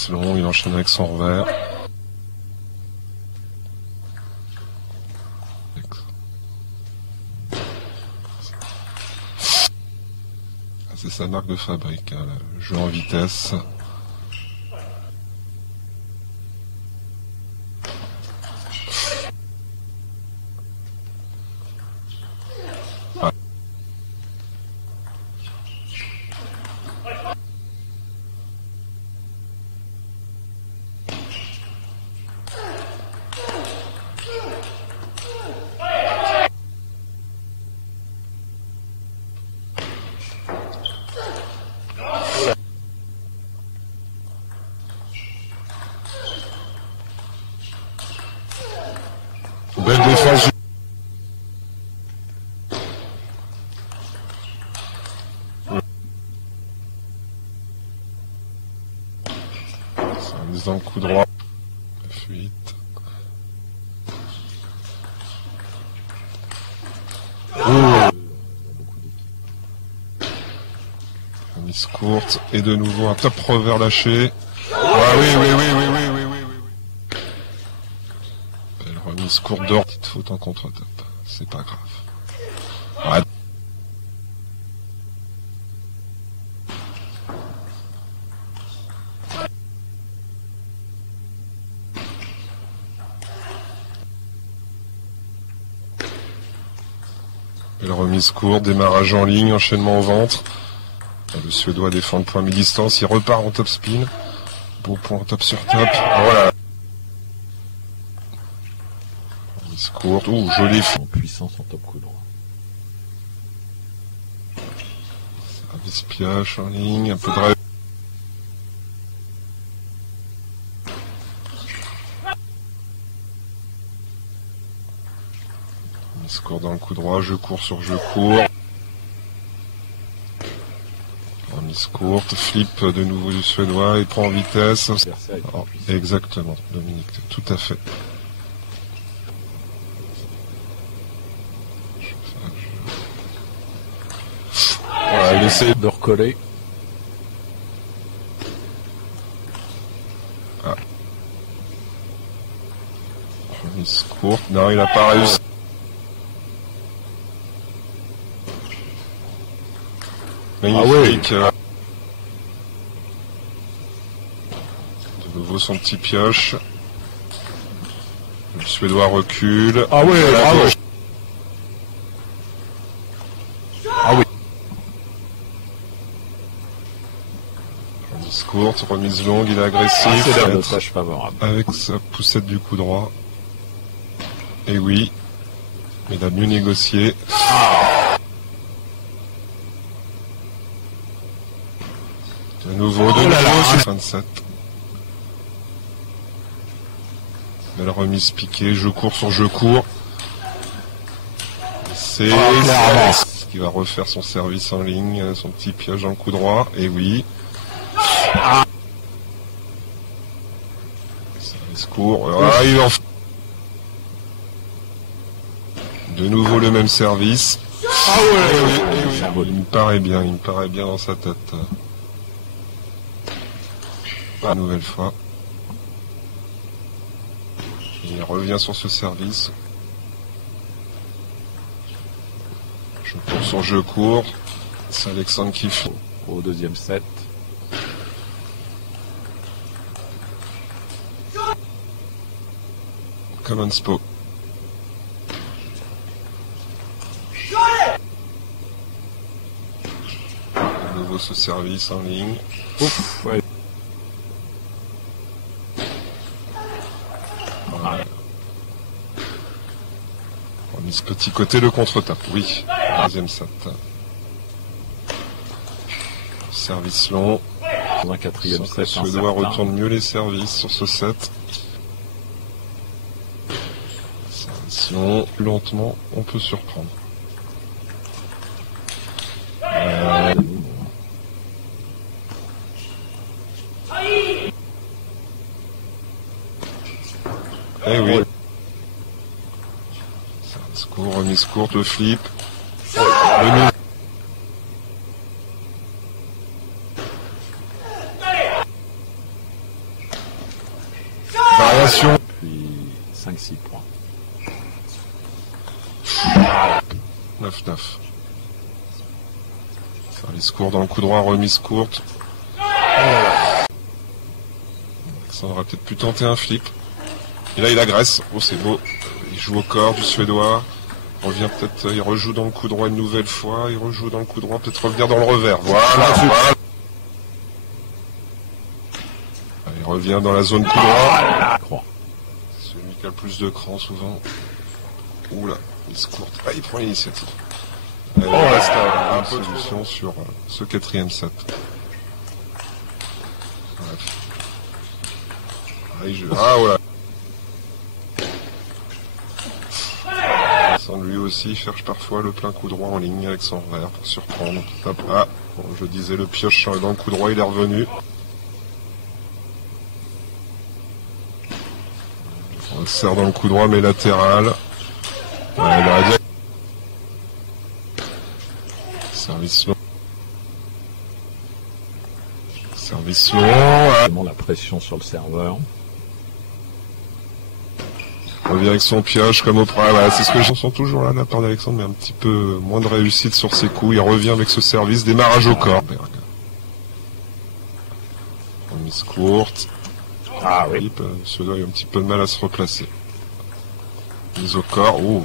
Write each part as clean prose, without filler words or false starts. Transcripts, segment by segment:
service long, il enchaîne avec son revers. C'est sa marque de fabrique, hein, le jeu en vitesse. Belle défense. Service dans le coup droit. F8. Remise courte. Et de nouveau un top revers lâché. Ah oui. Belle remise courte d'or. Petite faute en contre-top. C'est pas grave. Ouais. Belle remise courte, démarrage en ligne, enchaînement au ventre. Le Suédois défend le point mi-distance, il repart en top spin. Beau point top sur top. Voilà. Remise courte, joli En puissance en top coup droit. service pioche en ligne, un peu de rêve. Remise courte dans le coup droit, je cours sur je cours. Remise courte, flip de nouveau du Suédois, il prend en vitesse. Oh, exactement, Dominique, tout à fait. Voilà, il essaie de recoller. Ah. Remise courte, non, il n'a pas réussi. Magnifique. De nouveau son petit pioche. Le Suédois recule. Ah oui. Remise courte, remise longue, il est agressif. C'est l'avantage favorable. Avec sa poussette du coup droit. Et oui, il a mieux négocié. De nouveau, c'est 27. Belle remise piquée, je cours sur je cours. C'est ce qui va refaire son service en ligne, son petit piège dans le coup droit. Et oui. Service court. Ah, il en... De nouveau le même service. Oui. Il me paraît bien dans sa tête. Une nouvelle fois. Il revient sur ce service. Je cours sur je cours. C'est Alexandre qui fait. Au deuxième set. Comme un spo. De nouveau ce service en ligne. Ouf, ouais. Remise petit côté, le contre-tape, oui. Deuxième set. Service long. Dans un quatrième set. Le Suédois retourne mieux les services sur ce set. Service long, plus lentement, on peut surprendre. Eh oui. Service court, remise courte, le flip. 6 points. 9-9. Service court dans le coup droit, remise courte. Alexandre aurait peut-être pu tenter un flip. Et là il agresse. Oh c'est beau. Il joue au corps du Suédois. Il revient peut-être, il rejoue dans le coup droit une nouvelle fois. Il rejoue dans le coup droit, peut-être revenir dans le revers. Voilà. Il revient dans la zone coup droit. Celui qui a le plus de cran souvent. Oula, il se courte. Ah, il prend l'initiative. Il reste une solution sur ce 4e set. Bref. Ah voilà. Lui aussi cherche parfois le plein coup droit en ligne avec son revers pour surprendre. Ah, bon, je disais le pioche dans le coup droit, il est revenu. On le serre dans le coup droit mais latéral. Ouais, il aurait dit... Service long. Service long. Vraiment la pression sur le serveur. Il revient avec son pioche comme au premier. Voilà, c'est ce que je sens toujours là de la part d'Alexandre, mais un petit peu moins de réussite sur ses coups. Il revient avec ce service, démarrage au corps. Remise courte. Ah oui. Celui-là il a un petit peu de mal à se replacer. Mise au corps. Oh,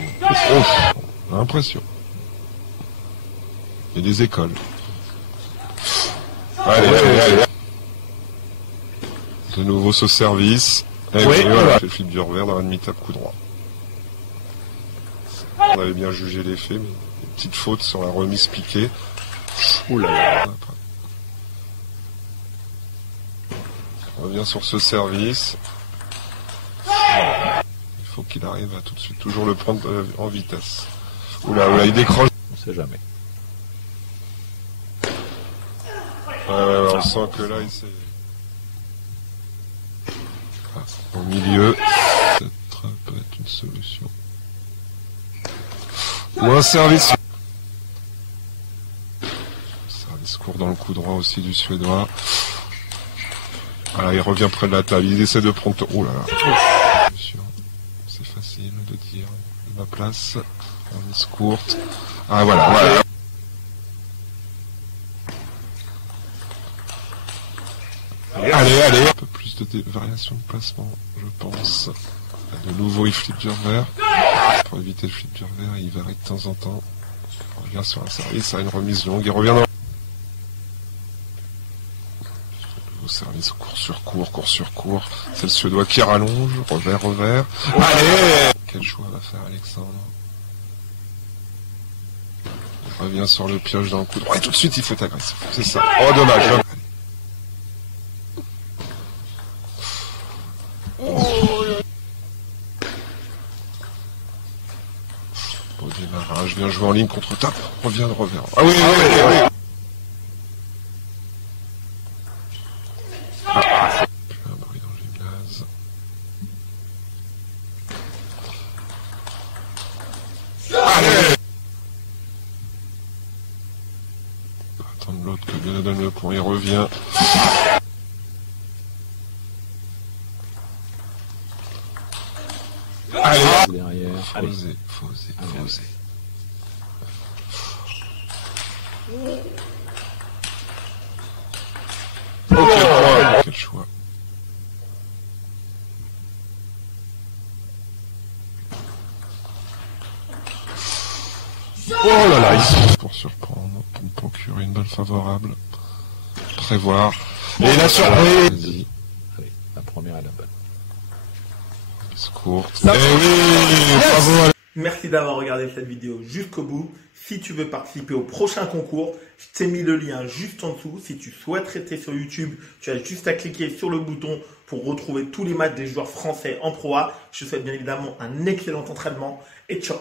impression. Il y a des écoles. Allez. De nouveau ce service. Et voilà, fait le flip du revers dans la demi-tape coup droit. On avait bien jugé l'effet, mais une petite faute sur la remise piquée. Ouh là là. On revient sur ce service. Il faut qu'il arrive à tout de suite toujours le prendre en vitesse. Oula, il décroche. On sait jamais. On sent que là, il s'est... Au milieu, peut être une solution. Ou un service. Service court dans le coup droit aussi du Suédois. Voilà, il revient près de la table. Il essaie de prendre... Oh là là. C'est facile de dire de ma place. Remise courte. Ah voilà. Allez. Un peu plus de variation de placement, je pense. De nouveau, il flippe du revers. Pour éviter le flip du revers, il varie de temps en temps. Il revient sur un service, à une remise longue. Il revient dans... Nouveau service, court sur court. C'est le Suédois qui rallonge. Revers. Allez! Quel choix va faire Alexandre? Il revient sur le pioche dans le coup droit. Et tout de suite, il faut être agressif. C'est ça. Oh, dommage. Au démarrage, bien joué en ligne contre tape, revient de revers. Ah oui. Plus un bruit dans le gymnase. Allez! Attendre l'autre que bien donne le point, il revient. Allez! Derrière. Faut oser. Quel choix. Oh là là, ici pour surprendre, pour me procurer une balle favorable. Prévoir. Et la surprise. Allez, la première est la bonne. Courte. Eh oui, bravo. Merci d'avoir regardé cette vidéo jusqu'au bout. Si tu veux participer au prochain concours, je t'ai mis le lien juste en dessous. Si tu souhaites rester sur YouTube, tu as juste à cliquer sur le bouton pour retrouver tous les matchs des joueurs français en Pro A. Je te souhaite bien évidemment un excellent entraînement et ciao.